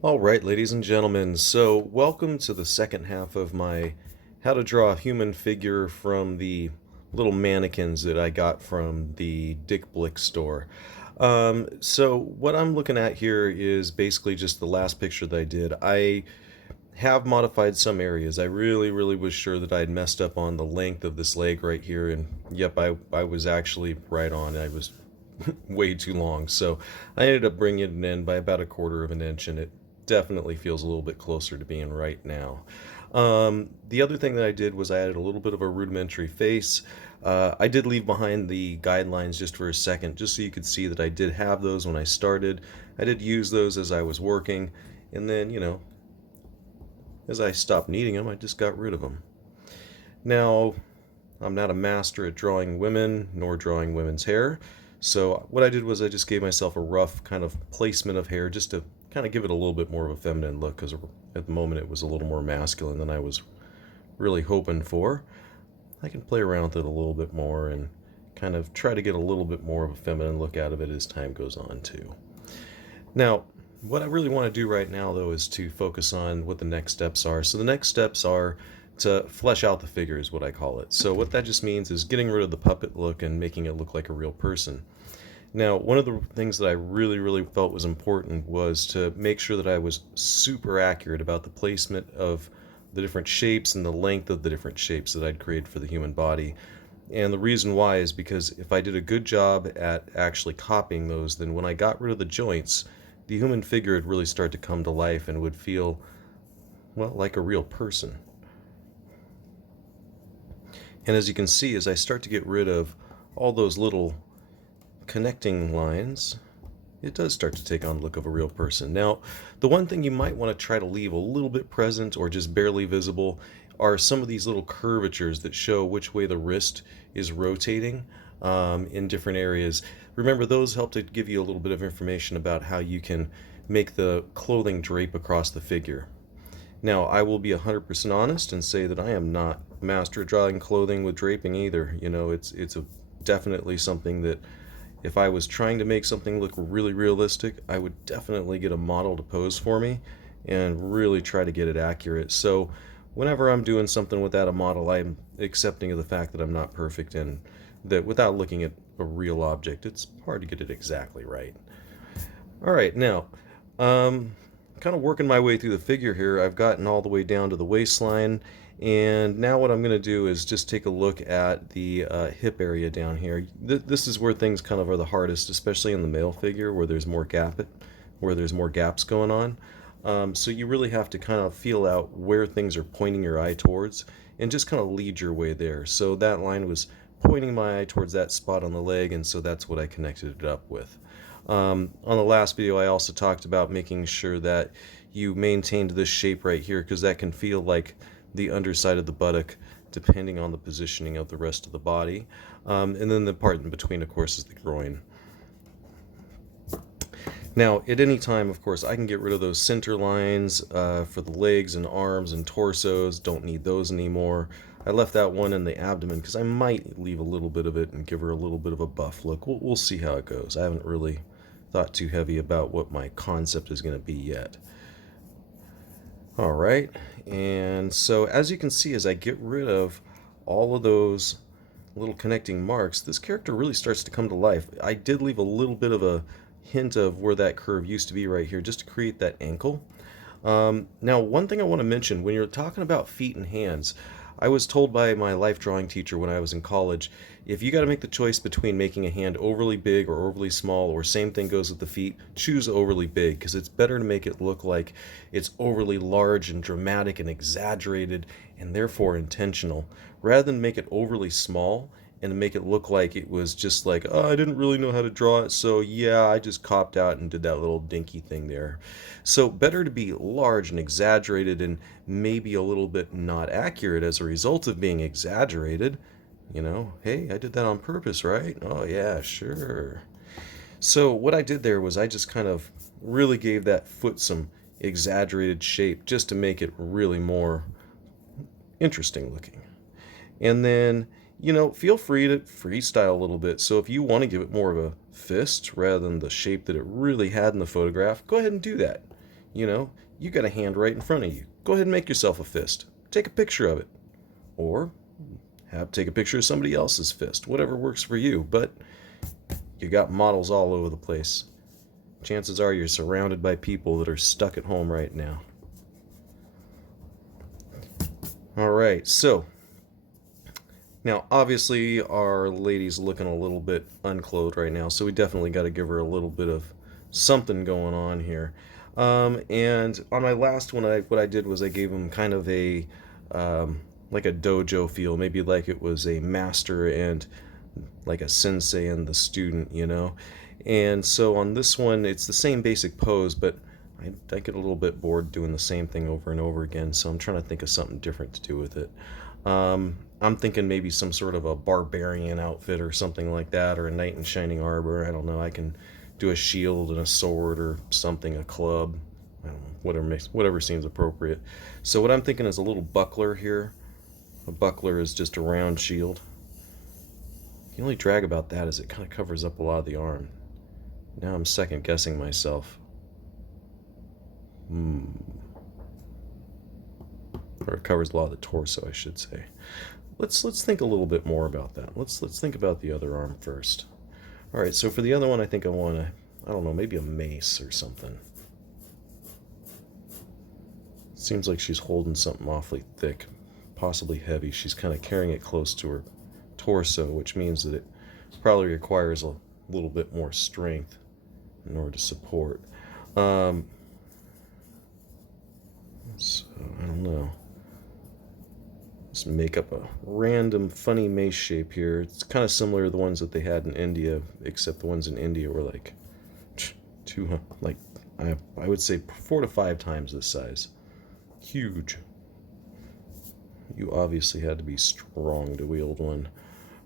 All right, ladies and gentlemen, so welcome to the second half of my how to draw a human figure from the little mannequins that I got from the Dick Blick store. So what I'm looking at here is basically just the last picture that I did. I have modified some areas. I really was sure that I had messed up on the length of this leg right here, and yep, I was actually right on. I was way too long. So I ended up bringing it in by about a quarter of an inch, and it definitely feels a little bit closer to being right now. The other thing that I did was I added a little bit of a rudimentary face. I did leave behind the guidelines just for a second, just so you could see that I did have those when I started. I did use those as I was working, and then, as I stopped needing them, I just got rid of them. Now, I'm not a master at drawing women nor drawing women's hair. So what I did was I just gave myself a rough kind of placement of hair just to kind of give it a little bit more of a feminine look, because at the moment it was a little more masculine than I was really hoping for. I can play around with it a little bit more and kind of try to get a little bit more of a feminine look out of it as time goes on too. Now, what I really want to do right now, though, is to focus on what the next steps are. So the next steps are to flesh out the figure, is what I call it. So what that just means is getting rid of the puppet look and making it look like a real person. Now, one of the things that I really felt was important was to make sure that I was super accurate about the placement of the different shapes and the length of the different shapes that I'd created for the human body. And the reason why is because if I did a good job at actually copying those, then when I got rid of the joints, the human figure would really start to come to life and would feel, well, like a real person. And as you can see, as I start to get rid of all those little connecting lines, it does start to take on the look of a real person. Now, the one thing you might want to try to leave a little bit present or just barely visible are some of these little curvatures that show which way the wrist is rotating in different areas. Remember, those help to give you a little bit of information about how you can make the clothing drape across the figure. Now, I will be 100% honest and say that I am not a master at drawing clothing with draping either. It's definitely something that if I was trying to make something look really realistic, I would definitely get a model to pose for me and really try to get it accurate. So whenever I'm doing something without a model, I'm accepting of the fact that I'm not perfect and that without looking at a real object, it's hard to get it exactly right. All right, now, kind of working my way through the figure here. I've gotten all the way down to the waistline, and now what I'm going to do is just take a look at the hip area down here. This is where things kind of are the hardest, especially in the male figure, where there's more gaps going on. So you really have to kind of feel out where things are pointing your eye towards, and just kind of lead your way there. So that line was pointing my eye towards that spot on the leg, and so that's what I connected it up with. On the last video, I also talked about making sure that you maintained this shape right here, because that can feel like the underside of the buttock depending on the positioning of the rest of the body. And then the part in between, of course, is the groin. Now, at any time, of course, I can get rid of those center lines for the legs and arms and torsos. Don't need those anymore. I left that one in the abdomen because I might leave a little bit of it and give her a little bit of a buff look. We'll see how it goes. I haven't really thought too heavy about what my concept is going to be yet. All right, and so as you can see, as I get rid of all of those little connecting marks, this character really starts to come to life. I did leave a little bit of a hint of where that curve used to be right here, just to create that ankle. Now, one thing I want to mention, when you're talking about feet and hands, I was told by my life drawing teacher when I was in college, if you got to make the choice between making a hand overly big or overly small, or same thing goes with the feet, choose overly big, because it's better to make it look like it's overly large and dramatic and exaggerated and therefore intentional, rather than make it overly small and make it look like it was just like, oh, I didn't really know how to draw it, so yeah, I just copped out and did that little dinky thing there. So better to be large and exaggerated and maybe a little bit not accurate as a result of being exaggerated. Hey, I did that on purpose, right? Oh yeah, sure. So what I did there was I just kind of really gave that foot some exaggerated shape just to make it really more interesting looking. And then, feel free to freestyle a little bit. So if you want to give it more of a fist rather than the shape that it really had in the photograph, go ahead and do that. You know, you got a hand right in front of you. Go ahead and make yourself a fist. Take a picture of it. Or take a picture of somebody else's fist. Whatever works for you. But you got models all over the place. Chances are you're surrounded by people that are stuck at home right now. Alright, so now obviously our lady's looking a little bit unclothed right now, so we definitely got to give her a little bit of something going on here. And on my last one, what I did was I gave him kind of a like a dojo feel, maybe like it was a master and like a sensei and the student, you know. And so on this one, it's the same basic pose, but I get a little bit bored doing the same thing over and over again, so I'm trying to think of something different to do with it. I'm thinking maybe some sort of a barbarian outfit or something like that, or a knight in shining armor. I don't know. I can do a shield and a sword or something, a club. I don't know, whatever seems appropriate. So what I'm thinking is a little buckler here. A buckler is just a round shield. The only drag about that is it kind of covers up a lot of the arm. Now I'm second guessing myself. Or it covers a lot of the torso, I should say. Let's think a little bit more about that. Let's think about the other arm first. All right, so for the other one, I think I want I don't know, maybe a mace or something. Seems like she's holding something awfully thick, possibly heavy. She's kind of carrying it close to her torso, which means that it probably requires a little bit more strength in order to support. So I don't know. Let's make up a random funny mace shape here. It's kind of similar to the ones that they had in India, except the ones in India were like I would say 4 to 5 times this size. Huge. You obviously had to be strong to wield one.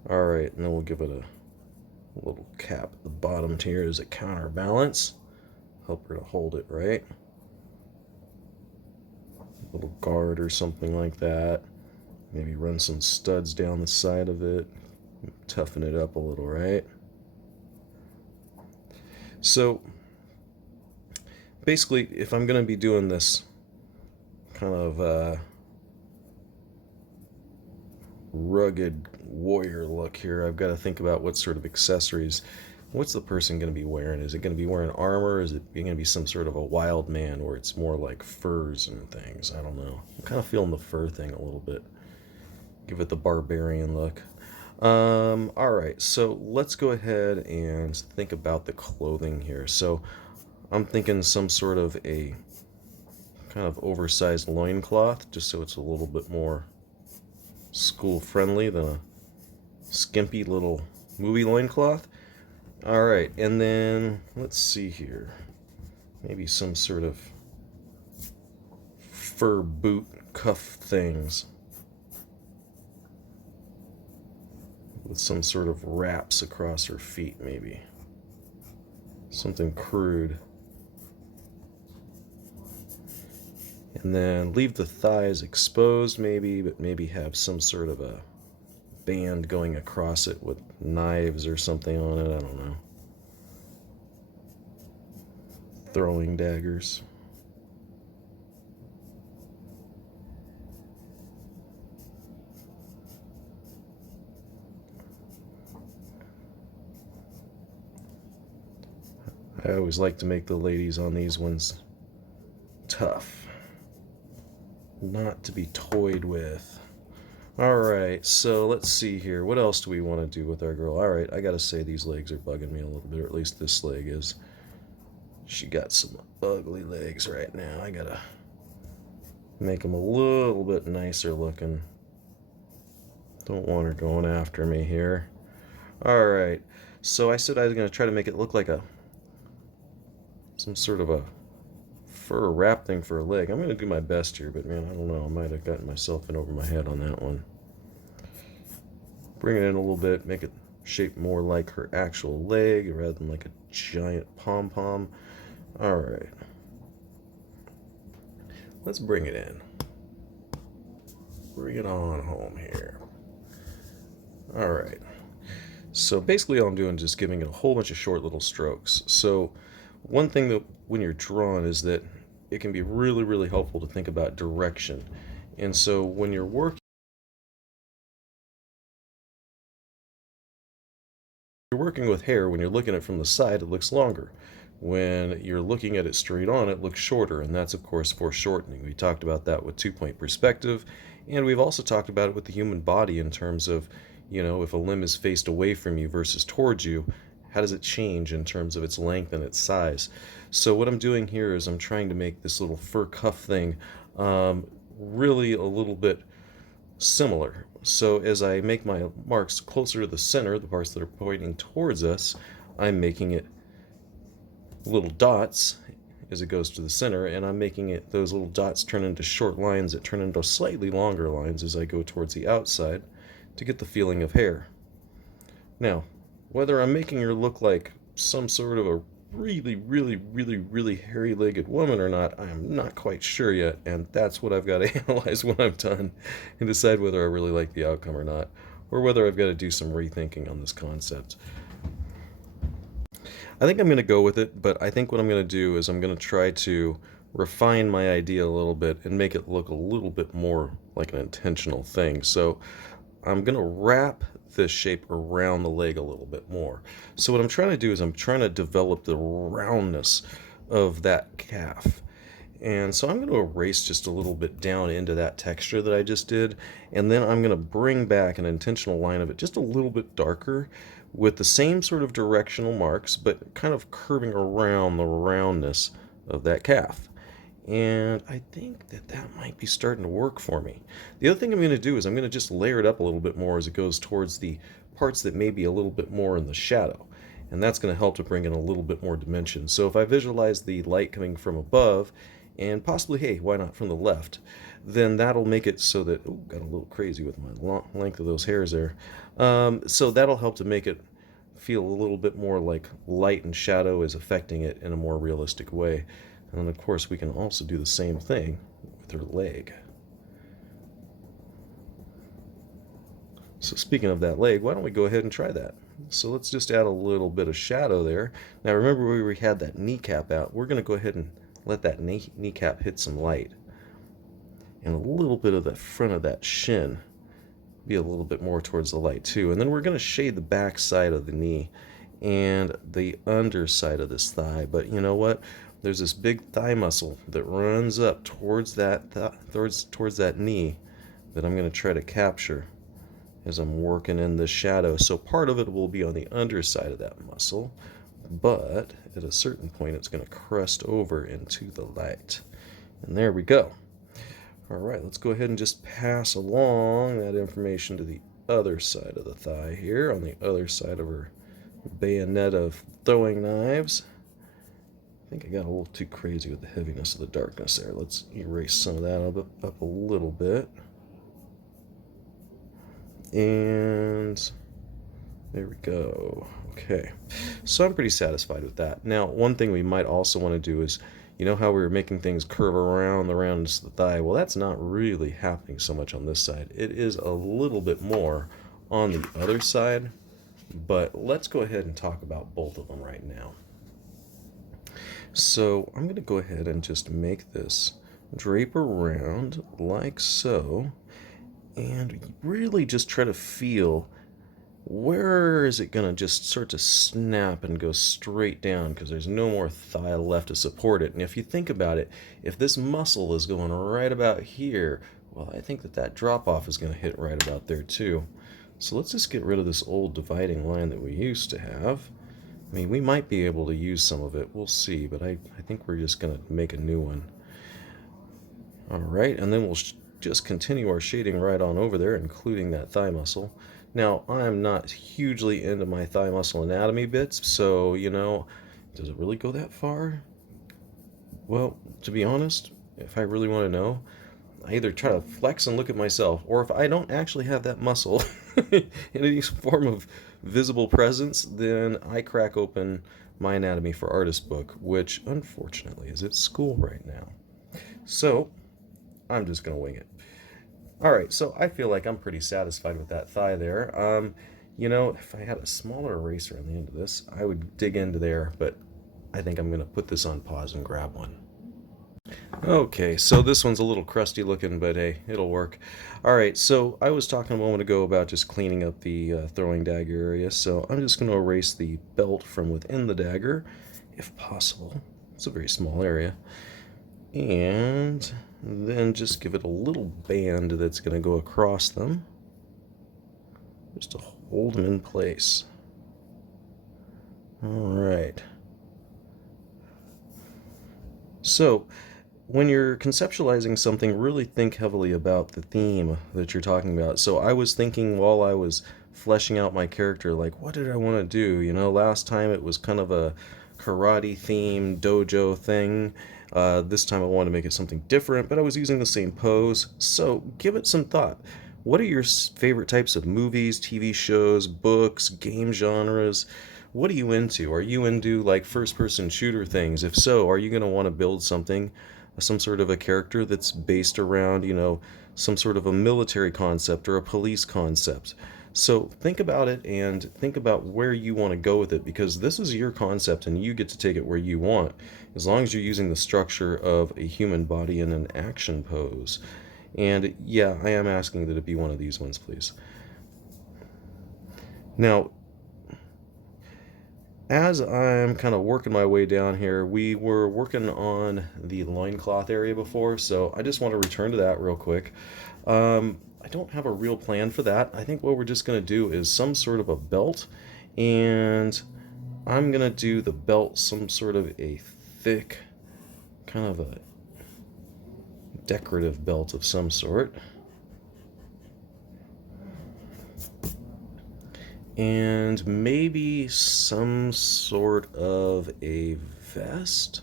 Alright, and then we'll give it a little cap at the bottom here as a counterbalance. Help her to hold it right. A little guard or something like that. Maybe run some studs down the side of it. Toughen it up a little, right? So, basically, if I'm going to be doing this kind of rugged warrior look here, I've got to think about what sort of accessories. What's the person going to be wearing? Is it going to be wearing armor? Is it going to be some sort of a wild man where it's more like furs and things? I don't know. I'm kind of feeling the fur thing a little bit. Give it the barbarian look. Alright, so let's go ahead and think about the clothing here. So I'm thinking some sort of a kind of oversized loincloth, just so it's a little bit more school friendly than a skimpy little movie loincloth. Alright, and then let's see here. Maybe some sort of fur boot cuff things with some sort of wraps across her feet, maybe. Something crude. And then leave the thighs exposed, maybe, but maybe have some sort of a band going across it with knives or something on it. I don't know. Throwing daggers. I always like to make the ladies on these ones tough. Not to be toyed with. Alright, so let's see here. What else do we want to do with our girl? Alright, I gotta say these legs are bugging me a little bit, or at least this leg is. She got some ugly legs right now. I gotta make them a little bit nicer looking. Don't want her going after me here. Alright, so I said I was gonna try to make it look like some sort of a fur wrap thing for a leg. I'm going to do my best here, but man, I don't know. I might have gotten myself in over my head on that one. Bring it in a little bit, make it shape more like her actual leg rather than like a giant pom-pom. Alright. Let's bring it in. Bring it on home here. Alright. So basically all I'm doing is just giving it a whole bunch of short little strokes. So one thing that when you're drawing is that it can be really, really helpful to think about direction. And so when you're working with hair, when you're looking at it from the side, it looks longer. When you're looking at it straight on, it looks shorter, and that's, of course, foreshortening. We talked about that with two-point perspective, and we've also talked about it with the human body in terms of, if a limb is faced away from you versus towards you, how does it change in terms of its length and its size? So what I'm doing here is I'm trying to make this little fur cuff thing really a little bit similar. So as I make my marks closer to the center, the parts that are pointing towards us, I'm making it little dots as it goes to the center, and I'm making it those little dots turn into short lines that turn into slightly longer lines as I go towards the outside to get the feeling of hair. Now, whether I'm making her look like some sort of a really, really, really, really hairy-legged woman or not, I am not quite sure yet, and that's what I've got to analyze when I'm done and decide whether I really like the outcome or not, or whether I've got to do some rethinking on this concept. I think I'm going to go with it, but I think what I'm going to do is I'm going to try to refine my idea a little bit and make it look a little bit more like an intentional thing. So I'm going to wrap this shape around the leg a little bit more. So what I'm trying to do is I'm trying to develop the roundness of that calf. And so I'm going to erase just a little bit down into that texture that I just did, and then I'm going to bring back an intentional line of it just a little bit darker with the same sort of directional marks, but kind of curving around the roundness of that calf. And I think that that might be starting to work for me. The other thing I'm going to do is I'm going to just layer it up a little bit more as it goes towards the parts that may be a little bit more in the shadow. And that's going to help to bring in a little bit more dimension. So if I visualize the light coming from above, and possibly, hey, why not from the left, then that'll make it so that, oh, got a little crazy with my length of those hairs there. So that'll help to make it feel a little bit more like light and shadow is affecting it in a more realistic way. And then, of course, we can also do the same thing with her leg. So speaking of that leg, why don't we go ahead and try that? So let's just add a little bit of shadow there. Now remember where we had that kneecap out. We're going to go ahead and let that kneecap hit some light. And a little bit of the front of that shin be a little bit more towards the light too. And then we're going to shade the back side of the knee and the underside of this thigh. But you know what? There's this big thigh muscle that runs up towards that towards that knee that I'm going to try to capture as I'm working in the shadow. So part of it will be on the underside of that muscle, but at a certain point it's going to crest over into the light. And there we go. All right, let's go ahead and just pass along that information to the other side of the thigh here, on the other side of her bayonet of throwing knives. I think I got a little too crazy with the heaviness of the darkness there. Let's erase some of that up a little bit. And there we go. Okay, so I'm pretty satisfied with that. Now, one thing we might also want to do is, you know how we were making things curve around the roundness of the thigh? Well, that's not really happening so much on this side. It is a little bit more on the other side, but let's go ahead and talk about both of them right now. So I'm going to go ahead and just make this drape around like so, and really just try to feel where is it going to just start to snap and go straight down, because there's no more thigh left to support it. And if you think about it, if this muscle is going right about here, well, I think that drop off is going to hit right about there too. So let's just get rid of this old dividing line that we used to have. I mean, we might be able to use some of it, we'll see, but I think we're just going to make a new one. All right, and then we'll just continue our shading right on over there, including that thigh muscle. Now, I'm not hugely into my thigh muscle anatomy bits, so, does it really go that far? Well, to be honest, if I really want to know, I either try to flex and look at myself, or if I don't actually have that muscle in any form of visible presence, then I crack open my Anatomy for Artists book, which unfortunately is at school right now. So I'm just going to wing it. All right, so I feel like I'm pretty satisfied with that thigh there. If I had a smaller eraser on the end of this, I would dig into there, but I think I'm going to put this on pause and grab one. Okay, so this one's a little crusty looking, but hey, it'll work. All right, so I was talking a moment ago about just cleaning up the throwing dagger area, so I'm just going to erase the belt from within the dagger, if possible. It's a very small area. And then just give it a little band that's going to go across them, just to hold them in place. All right. So, when you're conceptualizing something, really think heavily about the theme that you're talking about. So I was thinking while I was fleshing out my character, like, what did I want to do? You know, last time it was kind of a karate theme dojo thing. This time I want to make it something different, but I was using the same pose. So give it some thought. What are your favorite types of movies, TV shows, books, game genres? What are you into? Are you into like first person shooter things? If so, are you going to want to build something, some sort of a character that's based around, some sort of a military concept or a police concept? So think about it and think about where you want to go with it, because this is your concept and you get to take it where you want, as long as you're using the structure of a human body in an action pose. And yeah, I am asking that it be one of these ones, please. Now, as I'm kind of working my way down here, we were working on the loincloth area before, so I just want to return to that real quick. I don't have a real plan for that. I think what we're just going to do is some sort of a belt, and I'm going to do the belt some sort of a thick, kind of a decorative belt of some sort. And maybe some sort of a vest.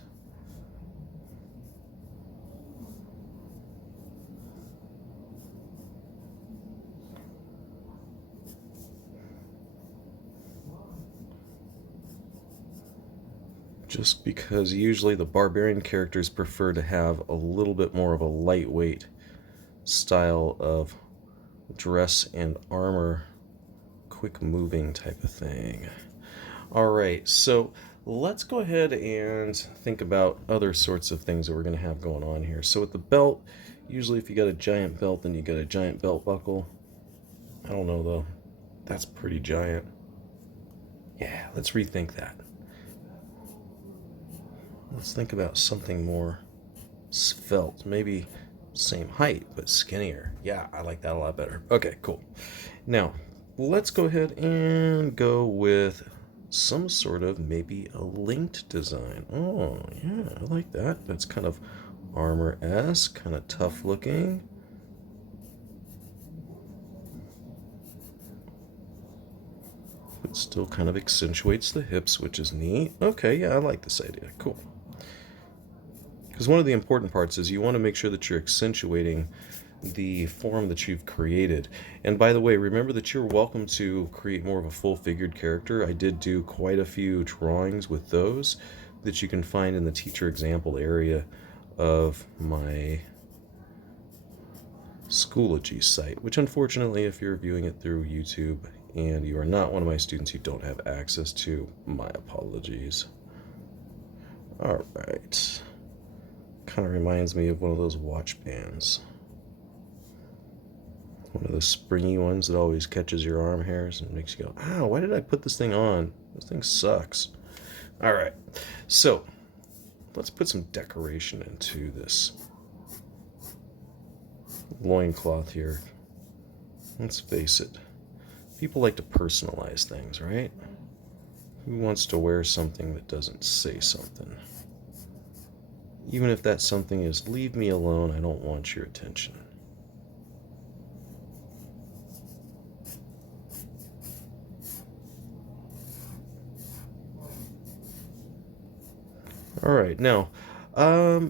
Just because usually the barbarian characters prefer to have a little bit more of a lightweight style of dress and armor, quick moving type of thing. All right, so let's go ahead and think about other sorts of things that we're going to have going on here. So with the belt, usually if you got a giant belt, then you got a giant belt buckle. I don't know though. That's pretty giant. Yeah, let's rethink that. Let's think about something more svelte. Maybe same height, but skinnier. Yeah, I like that a lot better. Okay, cool. Now, let's go ahead and go with some sort of maybe a linked design. Oh, yeah, I like that. That's kind of armor-esque, kind of tough looking. It still kind of accentuates the hips, which is neat. Okay, yeah, I like this idea. Cool. Because one of the important parts is you want to make sure that you're accentuating the form that you've created. And by the way, remember that you're welcome to create more of a full-figured character. I did do quite a few drawings with those that you can find in the teacher example area of my Schoology site, which unfortunately, if you're viewing it through YouTube and you are not one of my students, you don't have access to. My apologies. All right. Kind of reminds me of one of those watch bands. One of those springy ones that always catches your arm hairs and makes you go, "Ow, why did I put this thing on? This thing sucks." All right, so let's put some decoration into this loincloth here. Let's face it, people like to personalize things, right? Who wants to wear something that doesn't say something? Even if that something is, "Leave me alone, I don't want your attention." All right, now, I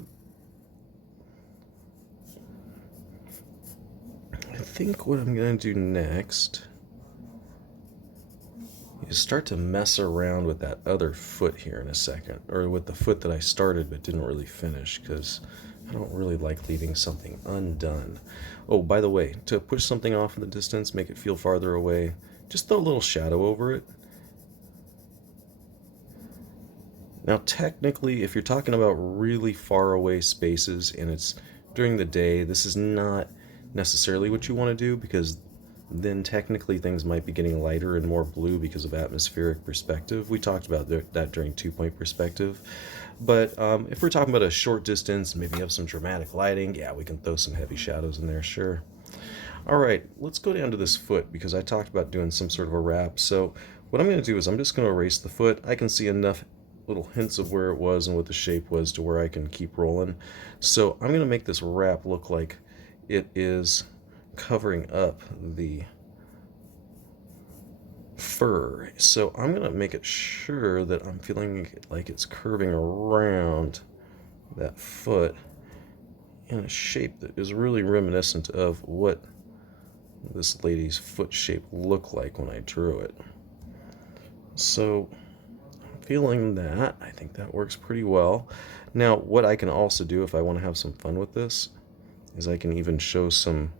think what I'm going to do next is start to mess around with that other foot here in a second, or with the foot that I started but didn't really finish, because I don't really like leaving something undone. Oh, by the way, to push something off in the distance, make it feel farther away, just throw a little shadow over it. Now, technically, if you're talking about really far away spaces and it's during the day, this is not necessarily what you want to do, because then technically things might be getting lighter and more blue because of atmospheric perspective. We talked about that during 2 point perspective. But if we're talking about a short distance, maybe you have some dramatic lighting, yeah, we can throw some heavy shadows in there, sure. All right, let's go down to this foot because I talked about doing some sort of a wrap. So what I'm going to do is I'm just going to erase the foot. I can see enough little hints of where it was and what the shape was to where I can keep rolling. So I'm going to make this wrap look like it is covering up the fur. So I'm going to make it sure that I'm feeling like it's curving around that foot in a shape that is really reminiscent of what this lady's foot shape looked like when I drew it. So I'm feeling that. I think that works pretty well. Now, what I can also do if I want to have some fun with this is I can even show some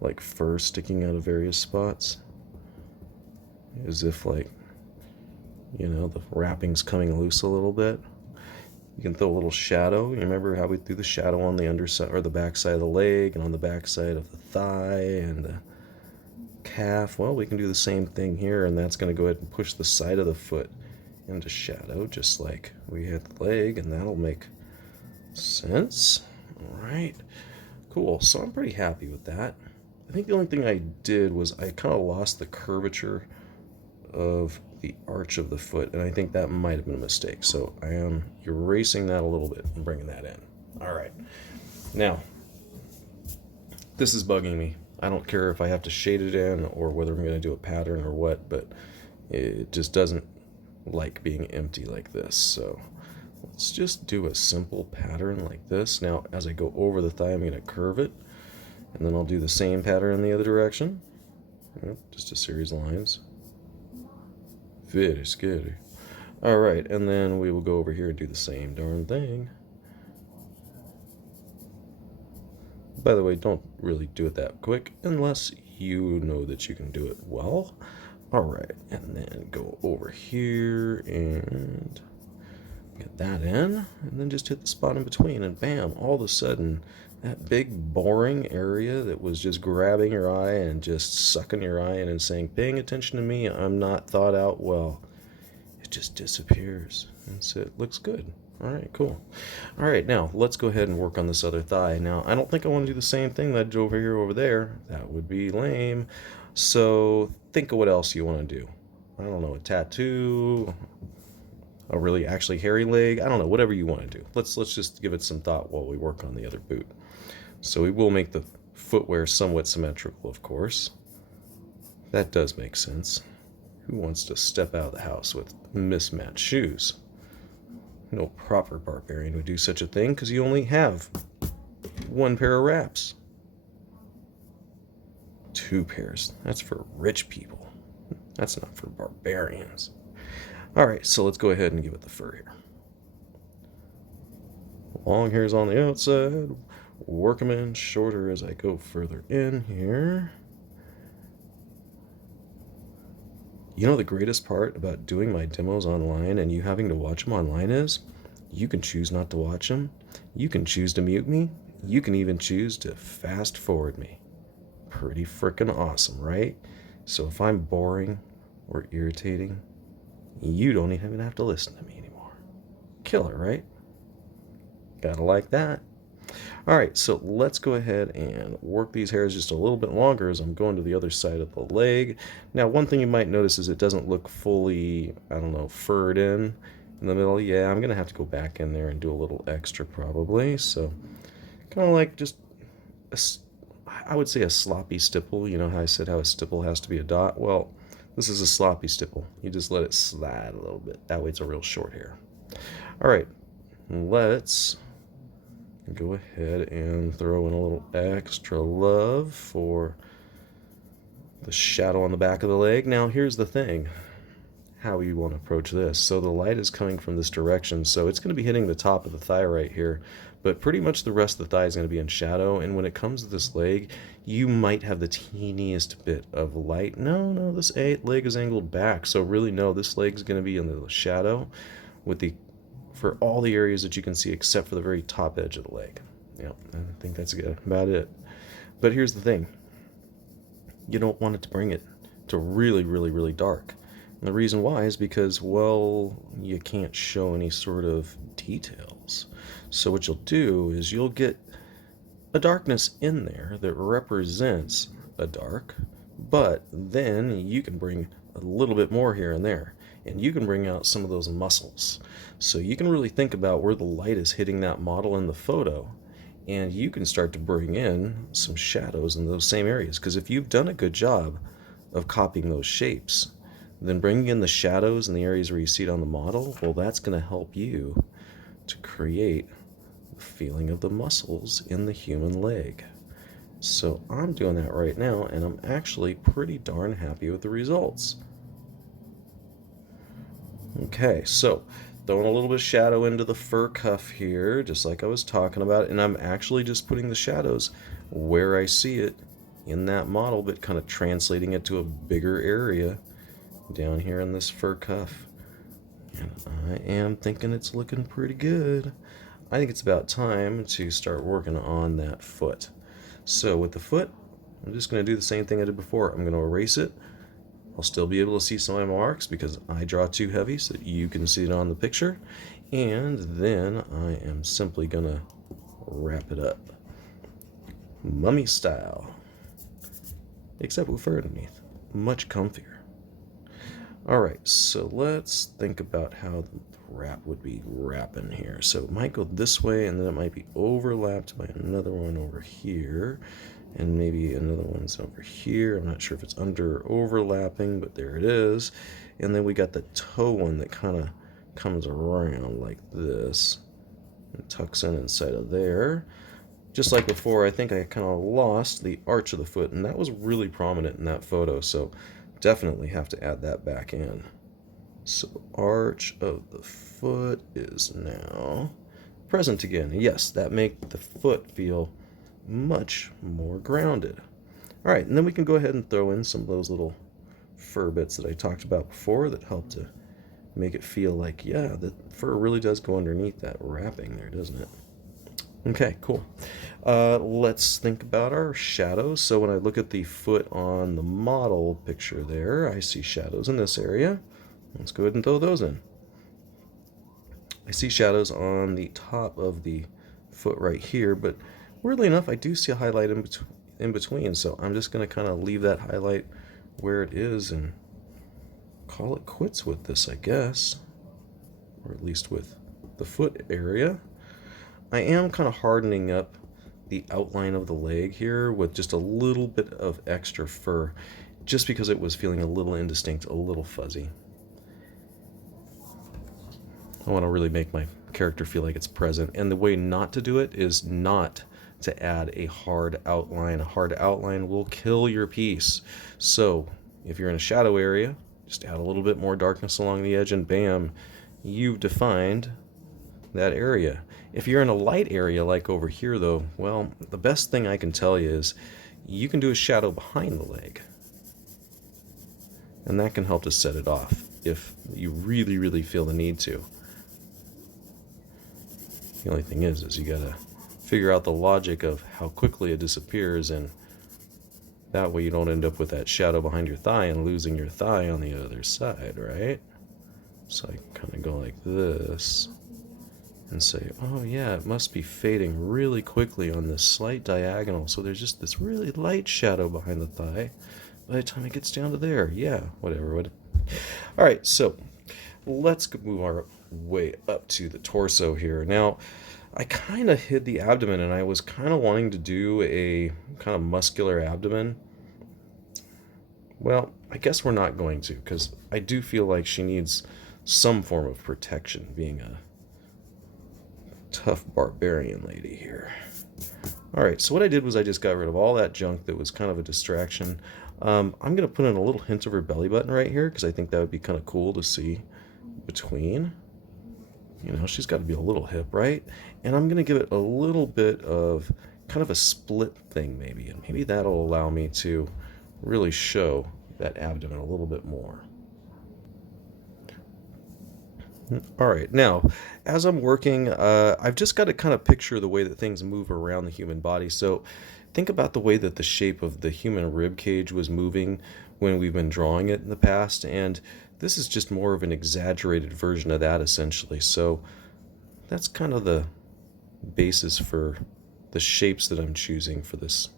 like fur sticking out of various spots, as if like, the wrapping's coming loose a little bit. You can throw a little shadow. You remember how we threw the shadow on the underside or the backside of the leg and on the backside of the thigh and the calf? Well, we can do the same thing here, and that's going to go ahead and push the side of the foot into shadow, just like we had the leg, and that'll make sense. All right, cool. So I'm pretty happy with that. I think the only thing I did was I kind of lost the curvature of the arch of the foot, and I think that might have been a mistake. So I am erasing that a little bit and bringing that in. All right. Now, this is bugging me. I don't care if I have to shade it in or whether I'm going to do a pattern or what, but it just doesn't like being empty like this. So let's just do a simple pattern like this. Now, as I go over the thigh, I'm going to curve it, and then I'll do the same pattern in the other direction. Yep, just a series of lines. Very scary. All right, and then we will go over here and do the same darn thing. By the way, don't really do it that quick unless you know that you can do it well. All right, and then go over here and get that in, and then just hit the spot in between, and bam, all of a sudden, that big boring area that was just grabbing your eye and just sucking your eye in and saying, paying attention to me, I'm not thought out well, it just disappears. That's it. Looks good. All right, cool. All right, now let's go ahead and work on this other thigh. Now, I don't think I want to do the same thing that I did over there. That would be lame. So think of what else you want to do. I don't know, a tattoo, a really actually hairy leg. I don't know, whatever you want to do. Let's just give it some thought while we work on the other boot. So we will make the footwear somewhat symmetrical, of course. That does make sense. Who wants to step out of the house with mismatched shoes? No proper barbarian would do such a thing, because you only have one pair of wraps. 2 pairs. That's for rich people. That's not for barbarians. All right, so let's go ahead and give it the fur here. Long hairs on the outside. Work them in shorter as I go further in here. You know, the greatest part about doing my demos online and you having to watch them online is you can choose not to watch them. You can choose to mute me. You can even choose to fast forward me. Pretty freaking awesome, right? So if I'm boring or irritating, you don't even have to listen to me anymore. Killer, right? Gotta like that. All right, so let's go ahead and work these hairs just a little bit longer as I'm going to the other side of the leg. Now, one thing you might notice is it doesn't look fully, furred in the middle. Yeah, I'm going to have to go back in there and do a little extra probably. So kind of like just, I would say a sloppy stipple. You know how I said how a stipple has to be a dot? Well, this is a sloppy stipple. You just let it slide a little bit. That way it's a real short hair. All right, let's go ahead and throw in a little extra love for the shadow on the back of the leg. Now, here's the thing, how you want to approach this. So the light is coming from this direction, so it's going to be hitting the top of the thigh right here, but pretty much the rest of the thigh is going to be in shadow. And when it comes to this leg, you might have the teeniest bit of light. No, this leg is angled back, so really no, this leg is going to be in the shadow with the for all the areas that you can see except for the very top edge of the leg. Yeah, I think that's about it. But here's the thing. You don't want it to bring it to really, really, really dark. And the reason why is because, well, you can't show any sort of details. So what you'll do is you'll get a darkness in there that represents a dark, but then you can bring a little bit more here and there, and you can bring out some of those muscles. So you can really think about where the light is hitting that model in the photo, and you can start to bring in some shadows in those same areas. Because if you've done a good job of copying those shapes, then bringing in the shadows in the areas where you see it on the model, well, that's going to help you to create the feeling of the muscles in the human leg. So I'm doing that right now, and I'm actually pretty darn happy with the results. Okay, so throwing a little bit of shadow into the fur cuff here, just like I was talking about, and I'm actually just putting the shadows where I see it in that model, but kind of translating it to a bigger area down here in this fur cuff. And I am thinking it's looking pretty good. I think it's about time to start working on that foot. So with the foot, I'm just going to do the same thing I did before. I'm going to erase it. I'll still be able to see some of my marks because I draw too heavy so that you can see it on the picture. And then I am simply going to wrap it up. Mummy style. Except with fur underneath. Much comfier. Alright, so let's think about how the wrap would be wrapping here. So it might go this way, and then it might be overlapped by another one over here, and maybe another one's over here. I'm not sure if it's under or overlapping, but there it is. And then we got the toe one that kind of comes around like this and tucks in inside of there. Just like before, I think I kind of lost the arch of the foot, and that was really prominent in that photo, so definitely have to add that back in. So arch of the foot is now present again. Yes, that makes the foot feel much more grounded. All right, and then we can go ahead and throw in some of those little fur bits that I talked about before that help to make it feel like, yeah, the fur really does go underneath that wrapping there, doesn't it? Okay, cool. Let's think about our shadows. So when I look at the foot on the model picture there, I see shadows in this area. Let's go ahead and throw those in. I see shadows on the top of the foot right here, but weirdly enough, I do see a highlight in between, so I'm just going to kind of leave that highlight where it is and call it quits with this, I guess, or at least with the foot area. I am kind of hardening up the outline of the leg here with just a little bit of extra fur, just because it was feeling a little indistinct, a little fuzzy. I want to really make my character feel like it's present, and the way not to do it is not to add a hard outline. A hard outline will kill your piece. So if you're in a shadow area, just add a little bit more darkness along the edge, and bam, you've defined that area. If you're in a light area like over here though, well, the best thing I can tell you is you can do a shadow behind the leg, and that can help to set it off if you really, really feel the need to. The only thing is you gotta figure out the logic of how quickly it disappears, and that way you don't end up with that shadow behind your thigh and losing your thigh on the other side, right? So I kind of go like this and say, oh yeah, it must be fading really quickly on this slight diagonal, so there's just this really light shadow behind the thigh. By the time it gets down to there, yeah, whatever. Alright, so let's move our way up to the torso here. Now, I kind of hid the abdomen, and I was kind of wanting to do a kind of muscular abdomen. Well, I guess we're not going to, because I do feel like she needs some form of protection, being a tough barbarian lady here. Alright, so what I did was I just got rid of all that junk that was kind of a distraction. I'm going to put in a little hint of her belly button right here, because I think that would be kind of cool to see between. You know, she's got to be a little hip, right? And I'm going to give it a little bit of kind of a split thing maybe, and maybe that'll allow me to really show that abdomen a little bit more. All right, now, as I'm working, I've just got to kind of picture the way that things move around the human body. So think about the way that the shape of the human rib cage was moving when we've been drawing it in the past, and this is just more of an exaggerated version of that, essentially. So that's kind of the basis for the shapes that I'm choosing for this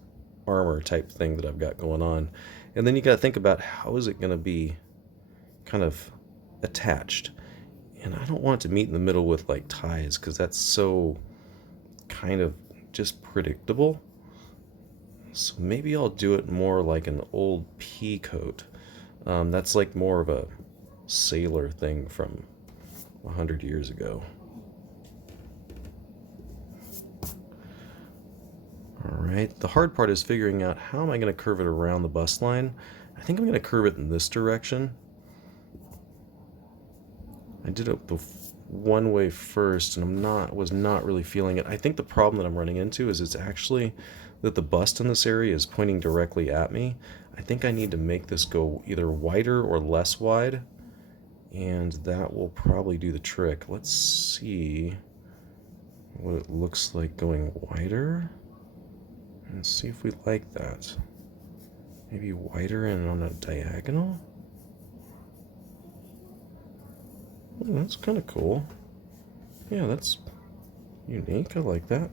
armor type thing that I've got going on. And then you got to think about how is it going to be kind of attached. And I don't want it to meet in the middle with like ties because that's so kind of just predictable. So maybe I'll do it more like an old pea coat. That's like more of a sailor thing from 100 years ago. All right, the hard part is figuring out how am I going to curve it around the bust line. I think I'm going to curve it in this direction. I did it one way first, and was not really feeling it. I think the problem that I'm running into is it's actually that the bust in this area is pointing directly at me. I think I need to make this go either wider or less wide, and that will probably do the trick. Let's see what it looks like going wider, and see if we like that. Maybe wider and on a diagonal. Oh, that's kind of cool. Yeah, that's unique. I like that.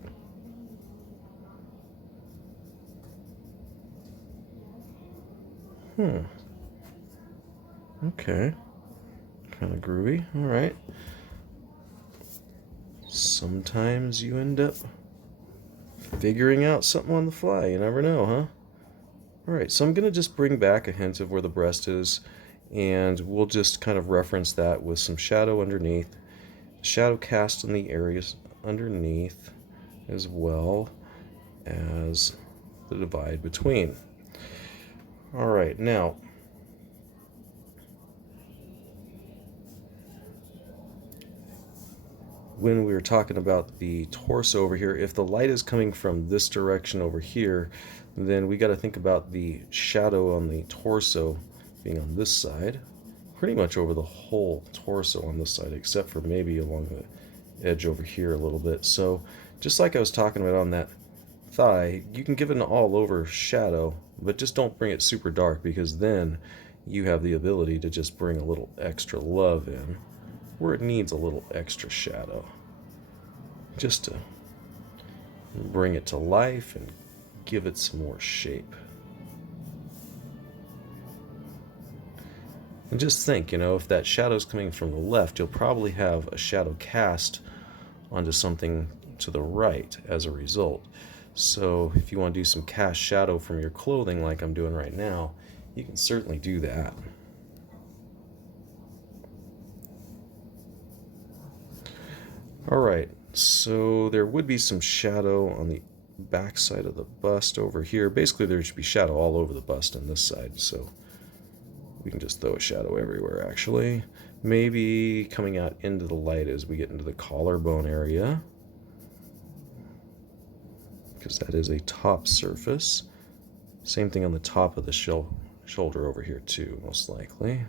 Okay. Kind of groovy. All right. Sometimes you end up figuring out something on the fly. You never know, huh? All right, so I'm going to just bring back a hint of where the breast is, and we'll just kind of reference that with some shadow underneath. Shadow cast in the areas underneath as well as the divide between. All right, now when we were talking about the torso over here, if the light is coming from this direction over here, then we got to think about the shadow on the torso being on this side, pretty much over the whole torso on this side, except for maybe along the edge over here a little bit. So just like I was talking about on that thigh, you can give it an all-over shadow, but just don't bring it super dark, because then you have the ability to just bring a little extra love in where it needs a little extra shadow, just to bring it to life and give it some more shape. And just think, if that shadow's coming from the left, you'll probably have a shadow cast onto something to the right as a result. So if you want to do some cast shadow from your clothing like I'm doing right now, you can certainly do that. All right, so there would be some shadow on the back side of the bust over here. Basically, there should be shadow all over the bust on this side, so we can just throw a shadow everywhere, actually. Maybe coming out into the light as we get into the collarbone area, because that is a top surface. Same thing on the top of the shoulder over here too, most likely.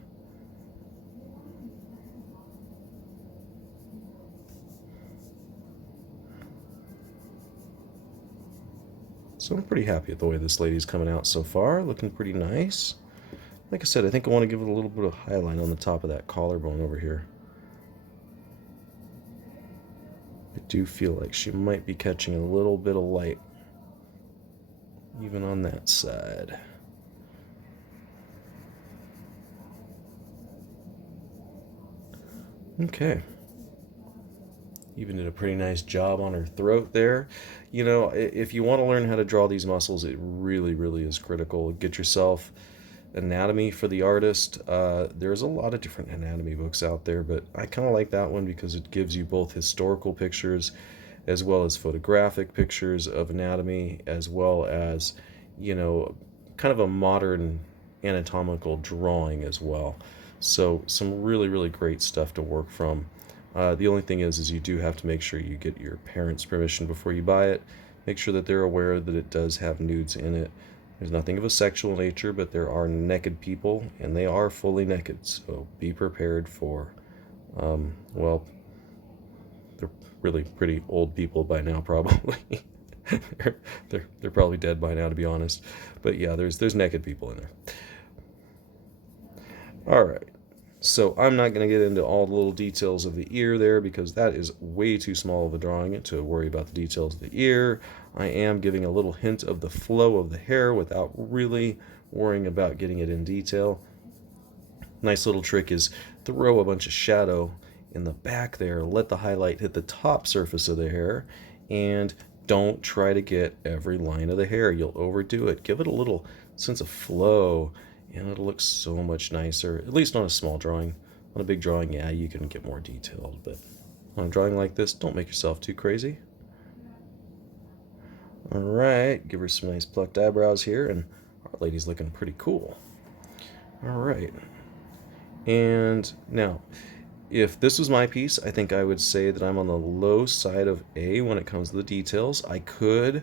So I'm pretty happy with the way this lady's coming out so far, looking pretty nice. Like I said, I think I want to give it a little bit of highlight on the top of that collarbone over here. I do feel like she might be catching a little bit of light, even on that side. Okay. Even did a pretty nice job on her throat there. If you want to learn how to draw these muscles, it really, really is critical. Get yourself anatomy for the artist. There's a lot of different anatomy books out there, but I kind of like that one because it gives you both historical pictures as well as photographic pictures of anatomy, as well as, kind of a modern anatomical drawing as well. So some really, really great stuff to work from. The only thing is you do have to make sure you get your parents' permission before you buy it. Make sure that they're aware that it does have nudes in it. There's nothing of a sexual nature, but there are naked people, and they are fully naked, so be prepared for Well, they're really pretty old people by now, probably. they're probably dead by now, to be honest. But yeah, there's naked people in there. All right. So I'm not going to get into all the little details of the ear there because that is way too small of a drawing to worry about the details of the ear. I am giving a little hint of the flow of the hair without really worrying about getting it in detail. Nice little trick is throw a bunch of shadow in the back there, let the highlight hit the top surface of the hair, and don't try to get every line of the hair. You'll overdo it. Give it a little sense of flow, and it'll look so much nicer, at least on a small drawing. On a big drawing, yeah, you can get more detailed, but on a drawing like this, don't make yourself too crazy. All right, give her some nice plucked eyebrows here, and our lady's looking pretty cool. All right. And now, if this was my piece, I think I would say that I'm on the low side of A when it comes to the details. I could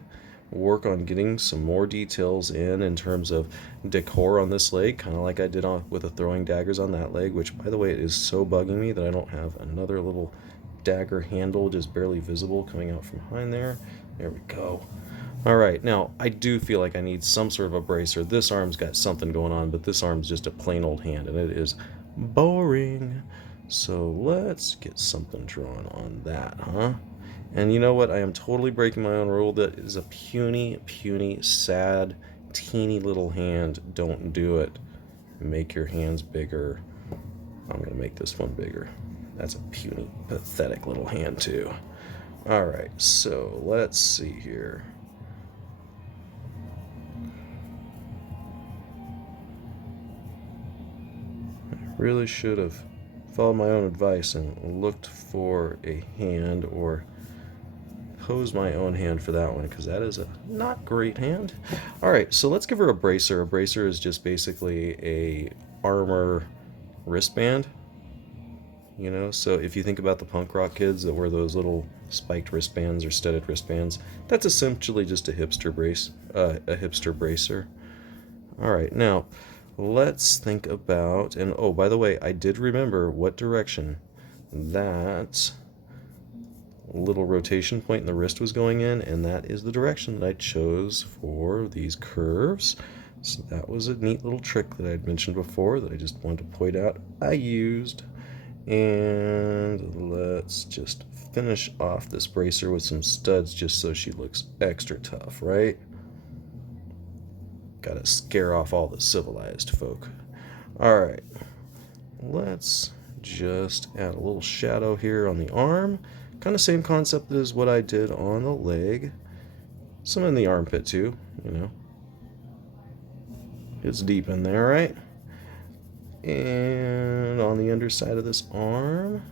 work on getting some more details in terms of decor on this leg, kind of like I did with the throwing daggers on that leg, which, by the way, it is so bugging me that I don't have another little dagger handle just barely visible coming out from behind there. There we go. All right, now I do feel like I need some sort of a bracer. This arm's got something going on, but this arm's just a plain old hand, and it is boring. So let's get something drawn on that, huh? And you know what? I am totally breaking my own rule. That is a puny, puny, sad, teeny little hand. Don't do it. Make your hands bigger. I'm going to make this one bigger. That's a puny, pathetic little hand, too. All right, so let's see here. I really should have followed my own advice and looked for a hand or posed my own hand for that one, because that is a not great hand. All right, so let's give her a bracer. A bracer is just basically a armor wristband, you know. So if you think about the punk rock kids that wear those little spiked wristbands or studded wristbands, that's essentially just a hipster bracer. All right, now let's think about, and oh, by the way, I did remember what direction that little rotation point in the wrist was going in, and that is the direction that I chose for these curves. So that was a neat little trick that I'd mentioned before that I just wanted to point out I used. And let's just finish off this bracer with some studs just so she looks extra tough, right? Gotta scare off all the civilized folk. Alright, let's just add a little shadow here on the arm. Kind of same concept as what I did on the leg. Some in the armpit too, you know. It's deep in there, right? And on the underside of this arm.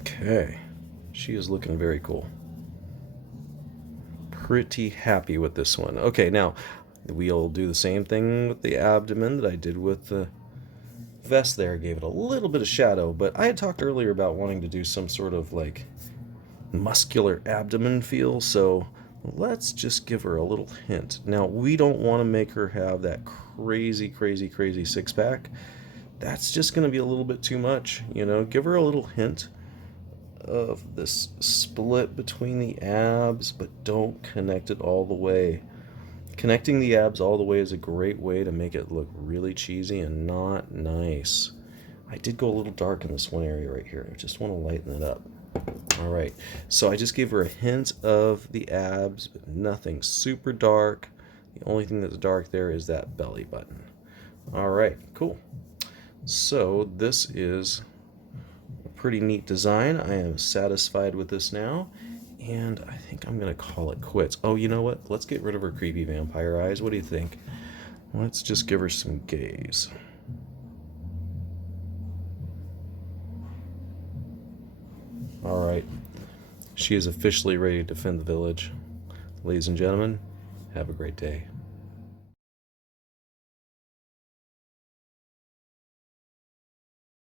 Okay. She is looking very cool. Pretty happy with this one. Okay, now we'll do the same thing with the abdomen that I did with the vest there. Gave it a little bit of shadow, but I had talked earlier about wanting to do some sort of like muscular abdomen feel, so let's just give her a little hint. Now, we don't want to make her have that crazy, crazy, crazy six-pack. That's just going to be a little bit too much, you know. Give her a little hint of this split between the abs, but don't connect it all the way. Connecting the abs all the way is a great way to make it look really cheesy and not nice. I did go a little dark in this one area right here. I just want to lighten it up. All right, so I just gave her a hint of the abs, but nothing super dark. The only thing that's dark there is that belly button. All right, cool. So this is a pretty neat design. I am satisfied with this now, and I think I'm gonna call it quits. Oh, you know what? Let's get rid of her creepy vampire eyes. What do you think? Let's just give her some gaze. All right, she is officially ready to defend the village. Ladies and gentlemen, have a great day.